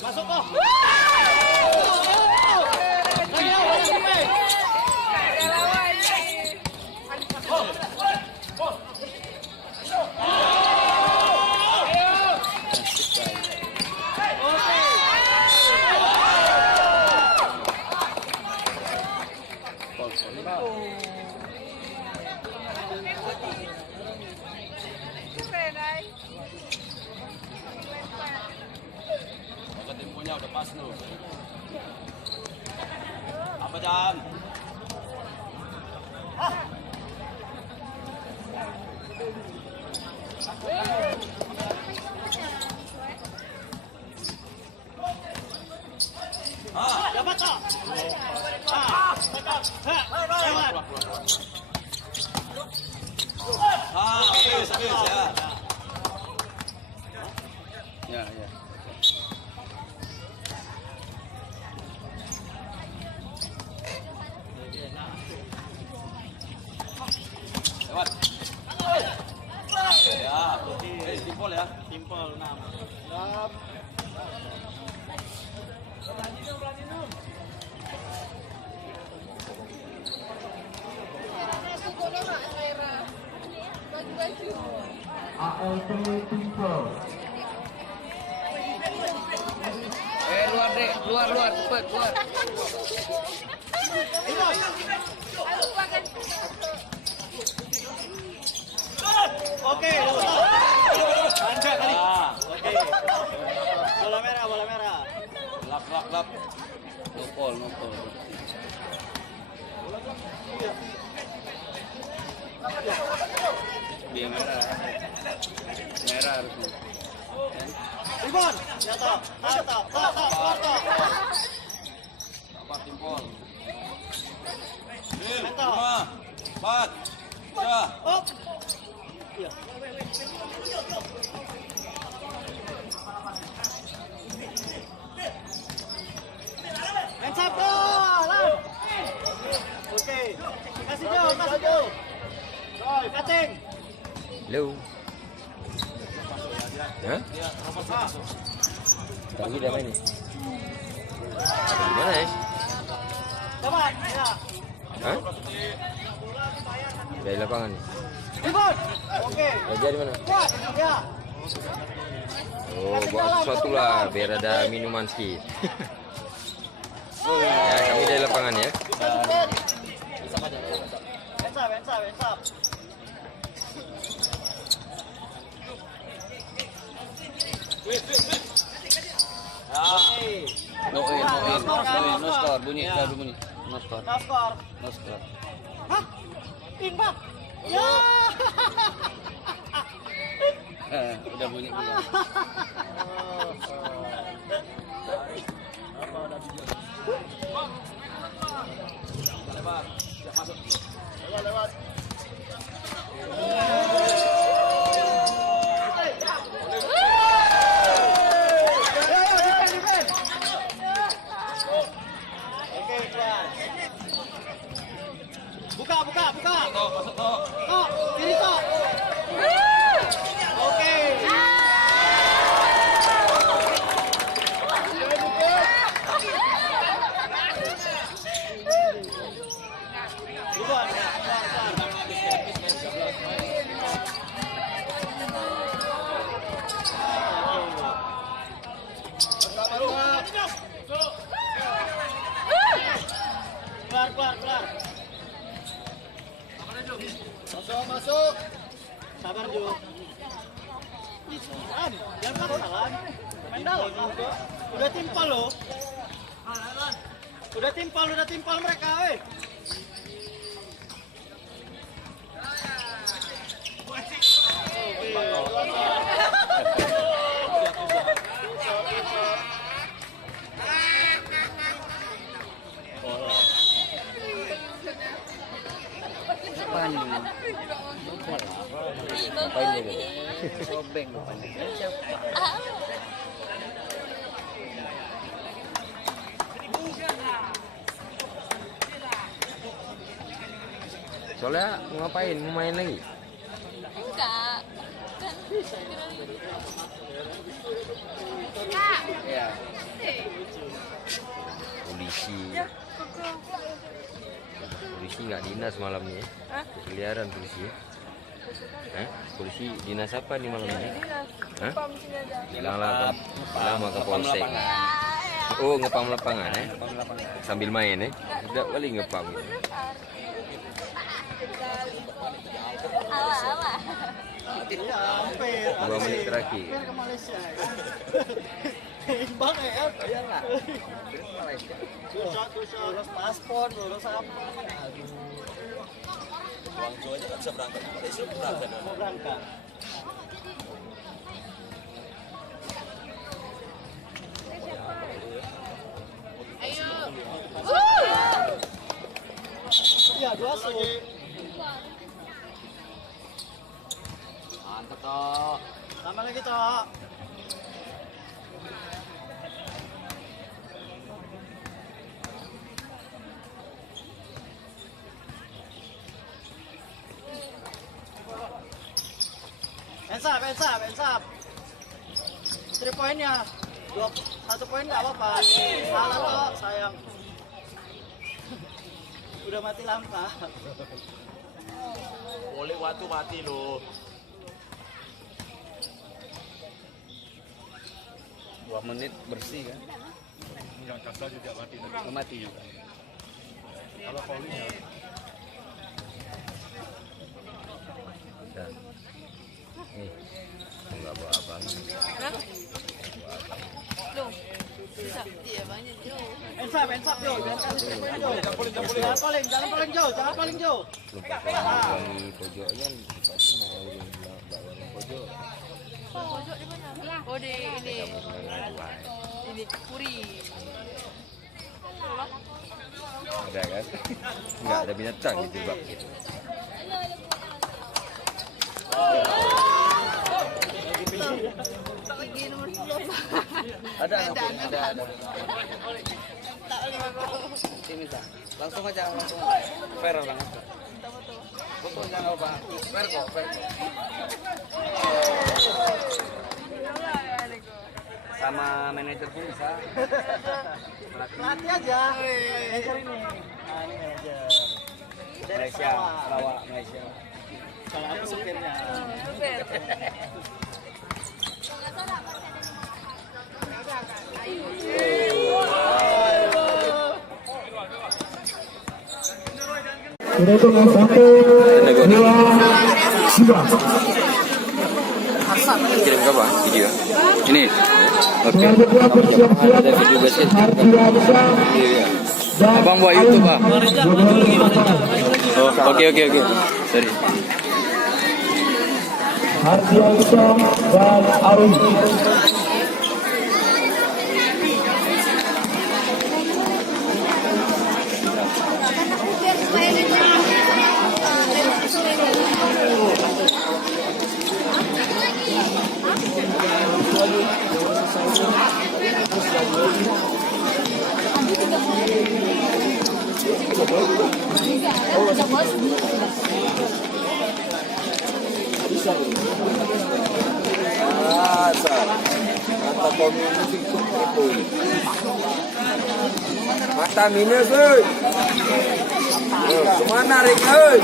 Masuk kok. Temponya udah pas loh. Apa Jan? Dapat kok. Habis ya. Ya. Lewat. Ya, simpel ya. Simpel 6. Luar dek, luar, cepet, keluar. Oke, Anda kali. Oke. Bola merah. Lap. Nopol. Dia merah harusnya. Ribon. Jatuh. Keluar. Apa timpol? Mental. 5, 4, 3. Op. Iya. Main bola. Oke. Kasih jauh. Roy, cutting. Halo. Hah? Tadi udah main nih. Gimana ya? Dapat. Ya. Hah? Dari lapangan nih. Ribon. Oke. Raja di mana? Kuat. Ya. Oh, buat sesuatu lah biar ada minuman sedikit. Ya, kami dari lapangan ya. Hands up. No score, bunyi. No score. Hah? Imbang. Ya. Udah bunyi juga. Lewat. Siap masuk. Lewat. Oke, keluar. Buka. Masuk toh. Tok, kiri tok. Oke. Keluar. Masuk. Sabar, Jo. Jangan paksalan. Main dalam. Udah timpal mereka, weh. Ngapain dia? Sobeng rupanya. Soalnya mau ngapain? Mau main lagi? Enggak. Kan Kak. Iya. Polisi. Ya, pokok. Polisi nggak dinas malamnya. Hah? Keliaran polisi. Hah? Polisi dinas apa nih malamnya? Hah? Pam sini aja. Bilang sama ke polsek. Oh, ngepam lapangan ya? Sambil main ya? Tidak paling ngepam. Ala-ala. Iya, hampir. 2 menit terakhir. Hampir ke Malaysia. Imbang ya, bayar lah. Urus paspor, urus apa? Guangzhou aja nggak bisa berangkat. Malaysia berangkat. Mau berangkat. Iya, 2 shoot. Mantap toh. Tambah lagi, Cok. Hands up. 3 poinnya. 1 poin nggak apa-apa. Salah toh, sayang. Udah mati lampa. Boleh waktu mati loh. 2 menit bersih kan? Yang kasar juga mati. Mati juga. Kalau Pauline Dan enggak bawa abang. Loh. Bisa. Iya, banyak jauh. hands up, Jo. Jangan paling jauh. Lupa kalau di pojoknya pasti mau bawa yang pojok. Pojok di mana? Oh, di ini. Ini Puri. Ada kan? Enggak ada binatang gitu bak gitu. Tinggi nomor 10. Ada. Tak boleh. Sini dah. Langsung aja. Fair banget. Betul jangan lupa. Fair kok. Sama manajer pun bisa. Pelatih aja. Manajer ini. Nah, ini manajer. Malaysia, Sarawak, Malaysia. Kalau aku supirnya. Dengan 1, 2, 3. Kirim ke apa? Video. Ini. Oke. Ada video besar. Abang buat YouTube ah. Oh, oke. Sorry. Hardiansyah dan Arif. Mata minus oi. Kemana Rik oi?